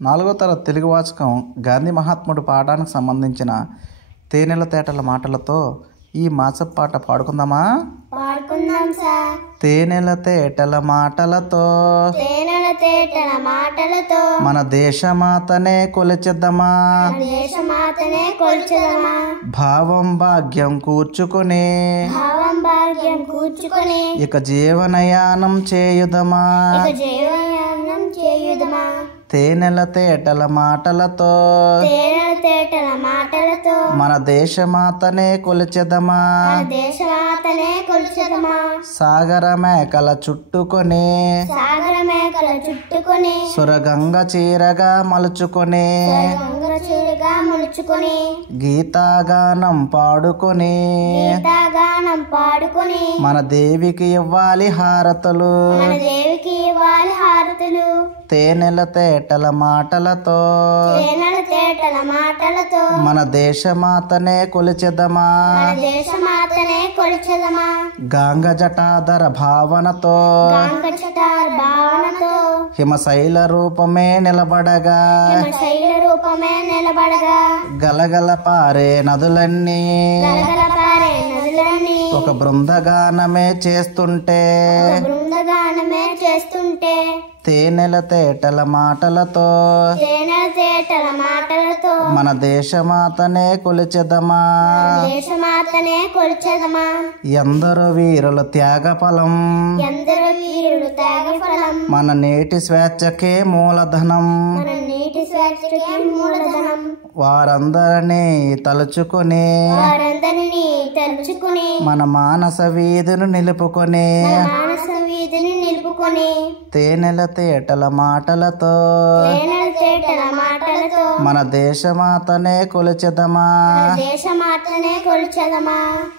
నాలుగో తరగతి తెలుగు వాచకం గాంధీ మహాత్ముడు పాఠానికి సంబంధించిన తేనెల తేటల మాటలతో ఈ మాసపు పాట పాడుకుందామా? పాడుకుందాం సార్. తేనెల తేటల మాటలతో మన దేశమాతనే కొలిచెద్దమా, భావం భాగ్యం కూర్చుకొని ఇక జీవనయానం చేయుదమా. తేనెల తేటల మాటలతో మన దేశమాతనే కొలిచెదమా, సాగర మేకల చుట్టుకొని సురగంగ చీరగా మలుచుకొని గీతాగానం పాడుకొని మన దేవికి ఇవ్వాలి హారతులు. తేనెల తేటల మాటలతో మన దేశమాతనే కొలిచెదమా, గాంగ జటాధర భావనతో హిమశైల రూపమే నిలబడగా గలగల పారే నదులన్నీ ఒక బృందగానమే చేస్తుంటే తేనెల తేటల మాటలతో మన దేశమాతనే కొలిచెదమా. ఎందరో వీరుల త్యాగ ఫలం మన నేటి స్వేచ్ఛకే మూలధనం. వారందరినీ తలుచుకొని మన మానస వీధిని నిలుపుకొని తేనెల తేటల మాటలతో మన దేశమాతనే కొలిచెదమా.